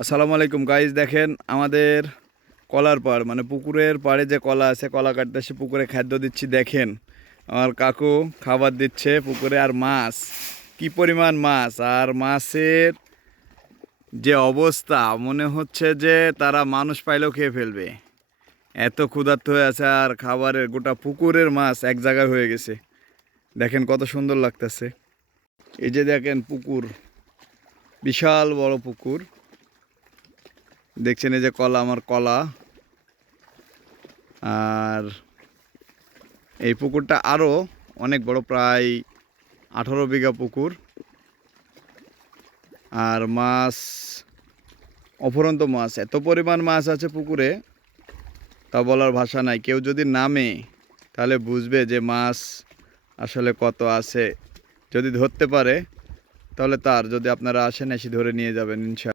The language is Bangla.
আসসালামু আলাইকুম গাইজ, দেখেন আমাদের কলার পাড় মানে পুকুরের পাড়ে যে কলা আছে, কলা কাটতেছে, পুকুরে খাদ্য দিচ্ছি। দেখেন আমার কাকু খাবার দিচ্ছে পুকুরে। আর মাছ, কি পরিমাণ মাছ! আর মাছের যে অবস্থা, মনে হচ্ছে যে তারা মানুষ পাইলেও খেয়ে ফেলবে, এত ক্ষুধার্ত হয়ে আছে। আর খাবারের গোটা পুকুরের মাছ এক জায়গায় হয়ে গেছে। দেখেন কত সুন্দর লাগতেছে। এই যে দেখেন পুকুর, বিশাল বড় পুকুর। দেখছেন এই যে কলা, আমার কলা। আর এই পুকুরটা আরও অনেক বড়, প্রায় 18 বিঘা পুকুর। আর মাছ, অফুরন্ত মাছ, এত পরিমাণ মাছ আছে পুকুরে, তা বলার ভাষা নাই। কেউ যদি নামে তাহলে বুঝবে যে মাছ আসলে কত আছে। যদি ধরতে পারে তাহলে, যদি আপনারা আসেন, এসে ধরে নিয়ে যাবেন ইনশাআল্লাহ।